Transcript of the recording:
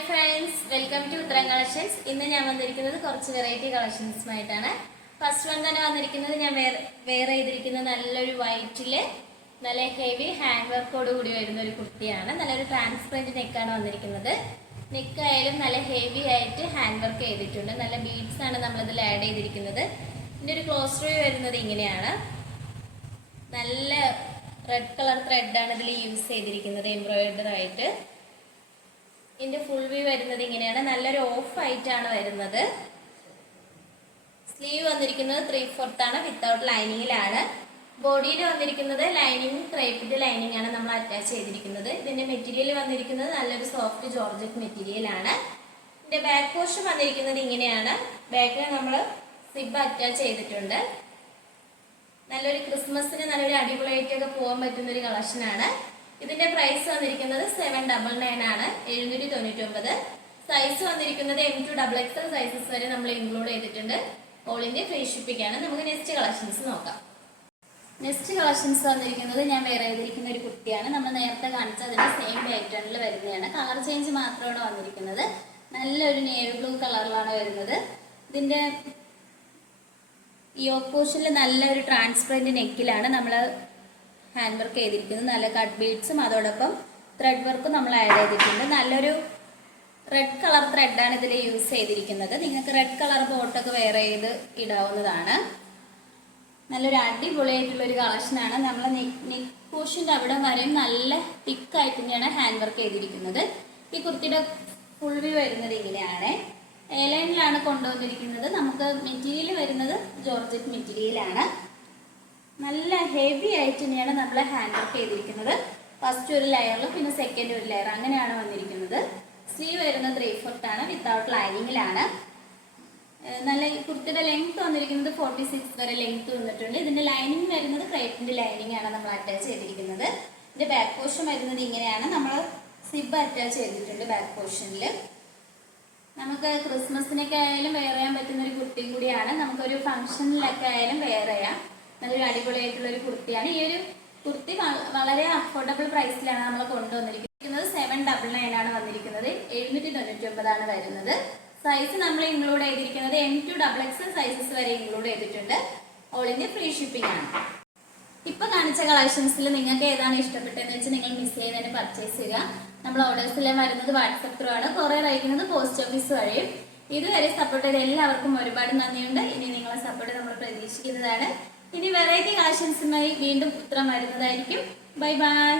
Hi friends, welcome to ഉത്തരം collections. ഇന്ന് ഞാൻ വന്നിരിക്കുന്നത് കുറച്ച് വെറൈറ്റി കളക്ഷൻസുമായിട്ടാണ്. ഫസ്റ്റ് വൺ തന്നെ വന്നിരിക്കുന്നത് ഞാൻ വെയർ ചെയ്തിരിക്കുന്നത് നല്ലൊരു വൈറ്റില് നല്ല ഹെവി ഹാൻഡ് വർക്കോട് കൂടി വരുന്ന ഒരു കുർത്തിയാണ്. നല്ലൊരു ട്രാൻസ്പെറൻറ്റ് നെക്കാണ് വന്നിരിക്കുന്നത്. നെക്ക് ആയാലും നല്ല ഹെവി ആയിട്ട് ഹാൻഡ് വർക്ക് ചെയ്തിട്ടുണ്ട്. നല്ല ബീഡ്സ് ആണ് നമ്മളിതിൽ ആഡ് ചെയ്തിരിക്കുന്നത്. ഇതിൻ്റെ ഒരു ക്ലോസ് വ്യൂ വരുന്നത് ഇങ്ങനെയാണ്. നല്ല റെഡ് കളർ ത്രെഡാണ് ഇതിൽ യൂസ് ചെയ്തിരിക്കുന്നത് എംബ്രോയിഡറി ആയിട്ട്. ഇതിന്റെ ഫുൾ വ്യൂ വരുന്നത് ഇങ്ങനെയാണ്. നല്ലൊരു ഓഫ് ആയിട്ടാണ് വരുന്നത്. സ്ലീവ് വന്നിരിക്കുന്നത് 3/4 ആണ്, വിത്തൗട്ട് ലൈനിങ്ങിലാണ്. ബോഡിയിൽ വന്നിരിക്കുന്നത് ലൈനിങ് ക്രേപ്പിന്റെ ലൈനിങ് ആണ് നമ്മൾ അറ്റാച്ച് ചെയ്തിരിക്കുന്നത്. ഇതിന്റെ മെറ്റീരിയൽ വന്നിരിക്കുന്നത് നല്ലൊരു സോഫ്റ്റ് ജോർജറ്റ് മെറ്റീരിയൽ ആണ്. ഇതിന്റെ ബാക്ക് പോർഷൻ വന്നിരിക്കുന്നത് ഇങ്ങനെയാണ്. ബാക്കിൽ നമ്മൾ സിബ് അറ്റാച്ച് ചെയ്തിട്ടുണ്ട്. നല്ലൊരു ക്രിസ്മസിന് നല്ലൊരു അടിപൊളിയായിട്ടൊക്കെ പോകാൻ പറ്റുന്ന ഒരു കളക്ഷനാണ്. ഇതിന്റെ പ്രൈസ് വന്നിരിക്കുന്നത് 799 ആണ്, 799. സൈസ് വന്നിരിക്കുന്നത് M2XXL സൈസസ് വരെ നമ്മൾ ഇൻക്ലൂഡ് ചെയ്തിട്ടുണ്ട്. ഓൾ ഇന്ത്യ ഫ്രീ ഷിപ്പിംഗ് ആണ്. നമുക്ക് നെക്സ്റ്റ് കളക്ഷൻസ് നോക്കാം. നെക്സ്റ്റ് കളക്ഷൻസ് വന്നിരിക്കുന്നത് ഞാൻ വേറെ ചെയ്തിരിക്കുന്ന ഒരു കുർത്തിയാണ്. നമ്മൾ നേരത്തെ കാണിച്ച അതിന്റെ സെയിം പാറ്റേണിൽ വരുന്നതാണ്. കളർ ചേഞ്ച് മാത്രമാണ് വന്നിരിക്കുന്നത്. നല്ലൊരു നേവി ബ്ലൂ കളറിലാണ് വരുന്നത്. ഇതിന്റെ യോക്ക് പോർഷനിൽ നല്ലൊരു ട്രാൻസ്പെറൻറ്റ് നെക്കിലാണ് നമ്മൾ ഹാൻഡ് വർക്ക് ചെയ്തിരിക്കുന്നത്. നല്ല കട്ട് ബീഡ്സും അതോടൊപ്പം ത്രെഡ് വർക്കും നമ്മൾ ആഡ് ചെയ്തിട്ടുണ്ട്. നല്ലൊരു റെഡ് കളർ ത്രെഡാണ് ഇതിൽ യൂസ് ചെയ്തിരിക്കുന്നത്. നിങ്ങൾക്ക് റെഡ് കളർ ബോട്ടൊക്കെ വെയർ ചെയ്ത് ഇടാവുന്നതാണ്. നല്ലൊരു അടിപൊളിയായിട്ടുള്ളൊരു കളക്ഷനാണ്. നമ്മൾ നെക്ക് പോർഷൻ്റെ അവിടെ വരെയും നല്ല തിക്കായിട്ട് തന്നെയാണ് ഹാൻഡ് വർക്ക് ചെയ്തിരിക്കുന്നത്. ഈ കുർത്തിയുടെ ഫുൾ വ്യൂ വരുന്നത് ഇങ്ങനെയാണ്. എയർലൈനിലാണ് കൊണ്ടുവന്നിരിക്കുന്നത്. നമുക്ക് മെറ്റീരിയൽ വരുന്നത് ജോർജറ്റ് മെറ്റീരിയലാണ്. നല്ല ഹെവി ആയിട്ട് തന്നെയാണ് നമ്മൾ ഹാൻഡ് വർക്ക് ചെയ്തിരിക്കുന്നത്. ഫസ്റ്റ് ഒരു ലെയറിൽ പിന്നെ സെക്കൻഡ് ഒരു ലെയർ അങ്ങനെയാണ് വന്നിരിക്കുന്നത്. സ്ലീവ് വരുന്നത് 3/4 ആണ്, വിത്തൗട്ട് ലൈനിങ്ങിലാണ്. നല്ല കുർത്തിയുടെ ലെങ്ത് വന്നിരിക്കുന്നത് 46 വരെ ലെങ്ത് വന്നിട്ടുണ്ട്. ഇതിന്റെ ലൈനിങ് വരുന്നത് ക്രേപ്പിന്റെ ലൈനിങ് ആണ് നമ്മൾ അറ്റാച്ച് ചെയ്തിരിക്കുന്നത്. ഇതിന്റെ ബാക്ക് പോർഷൻ വരുന്നത് ഇങ്ങനെയാണ്. നമ്മൾ സിബ് അറ്റാച്ച് ചെയ്തിട്ടുണ്ട് ബാക്ക് പോർഷനിൽ. നമുക്ക് ക്രിസ്മസിനൊക്കെ ആയാലും വെയർ ചെയ്യാൻ പറ്റുന്ന ഒരു കുർത്തിയും കൂടിയാണ്. നമുക്കൊരു ഫംഗ്ഷനിലൊക്കെ ആയാലും വെയർ ചെയ്യാം. നല്ലൊരു അടിപൊളിയായിട്ടുള്ള ഒരു കുർത്തിയാണ്. ഈ ഒരു കുർത്തി വളരെ അഫോർഡബിൾ പ്രൈസിലാണ് നമ്മൾ കൊണ്ടുവന്നിരിക്കുന്നത്. 799 ആണ് വന്നിരിക്കുന്നത്, 799 ആണ് വരുന്നത്. സൈസ് നമ്മൾ ഇൻക്ലൂഡ് ചെയ്തിരിക്കുന്നത് M2XXL സൈസസ് വരെ ഇൻക്ലൂഡ് ചെയ്തിട്ടുണ്ട്. ഓൾ ഇന്ത്യ ഫ്രീ ഷിപ്പിംഗ് ആണ്. ഇപ്പൊ കാണിച്ച കളക്ഷൻസിൽ നിങ്ങൾക്ക് ഏതാണ് ഇഷ്ടപ്പെട്ടതെന്ന് വെച്ചാൽ നിങ്ങൾ മിസ് ചെയ്തതിന് പർച്ചേസ് ചെയ്യുക. നമ്മൾ ഓർഡേഴ്സിലെ വരുന്നത് വാട്സപ്പ് ത്രൂ ആണ്, കൊറിയർ അയക്കുന്നത് പോസ്റ്റ് ഓഫീസ് വഴിയും. ഇതുവരെ സപ്പോർട്ട് ചെയ്ത എല്ലാവർക്കും ഒരുപാട് നന്ദിയുണ്ട്. ഇനി നിങ്ങളെ സപ്പോർട്ട് നമ്മൾ പ്രതീക്ഷിക്കുന്നതാണ്. ഇനി വെറൈറ്റി കളക്ഷൻസുമായി വീണ്ടും ഉത്തരം വരുന്നതായിരിക്കും. Bye bye.